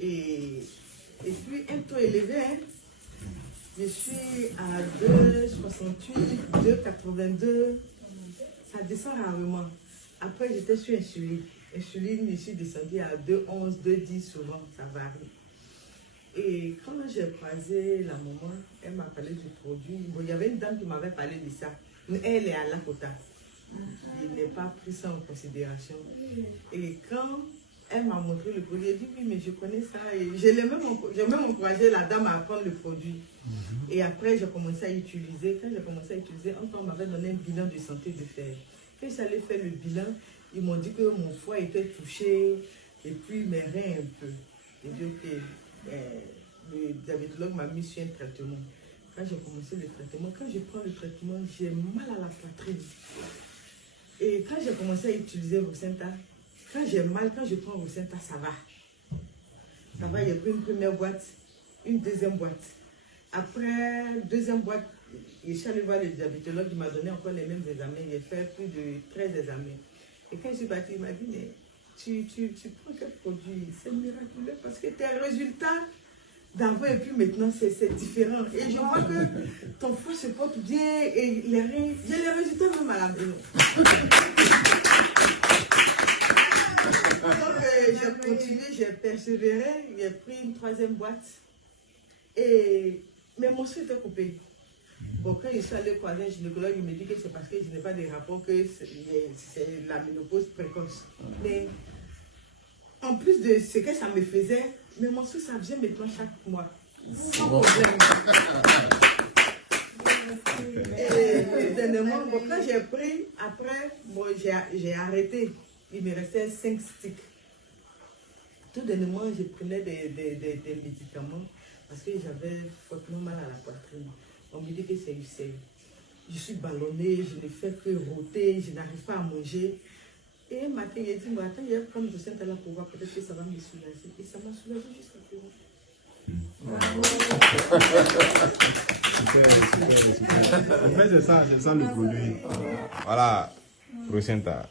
Et puis, un taux élevé, hein. Je suis à 2,68, 2,82. Ça descend rarement. Après, j'étais sur insuline. Insuline, je suis descendue à 2,11, 2,10 souvent, ça varie. Et quand j'ai croisé la maman, elle m'a parlé du produit. Bon, il y avait une dame qui m'avait parlé de ça. Mais elle est à Lakota. Il n'est pas pris ça en considération. Et quand elle m'a montré le produit, elle dit oui, mais je connais ça. Et j'ai même encouragé la dame à prendre le produit. Et après, j'ai commencé à utiliser. Quand j'ai commencé à utiliser, on m'avait donné un bilan de santé de fer. Quand j'allais faire le bilan, ils m'ont dit que mon foie était touché et puis mes reins un peu. Et donc, le diabétologue m'a mis sur un traitement. Quand j'ai commencé le traitement, quand je prends le traitement, j'ai mal à la poitrine. Et quand j'ai commencé à utiliser Rosenta, quand j'ai mal, quand je prends Rosenta, ça va. Ça va, j'ai pris une première boîte, une deuxième boîte. Après, deuxième boîte, je suis allé voir le diabétologue, il m'a donné encore les mêmes examens. J'ai fait plus de 13 examens. Et quand je suis partie, il m'a dit, mais tu prends quel produit? C'est miraculeux parce que tes résultats d'avant et puis maintenant, c'est différent. Et je vois que ton foie se porte bien et les reins, j'ai les résultats même à la maison. Donc, j'ai continué, j'ai persévéré, j'ai pris une troisième boîte. Mais mon sang était coupé. Bon, quand je suis allé croiser un gynécologue, il me dit que c'est parce que je n'ai pas de rapport, que c'est la ménopause précoce. Mais en plus de ce que ça me faisait, mais mon sang, ça vient maintenant chaque mois. Sans problème. Et dernièrement, bon, quand j'ai pris, après, bon, j'ai arrêté. Il me restait 5 sticks. Tout dernièrement, je prenais des médicaments parce que j'avais fortement mal à la poitrine. On me dit que c'est UCI. Je suis ballonnée, je ne fais que rôter, je n'arrive pas à manger. Et un matin, il a dit, attends, il y a comme je sens là pour voir, peut-être que ça va me soulager. Et ça m'a soulagé jusqu'à présent. En fait, c'est ça le produit. Voilà, Rosenta.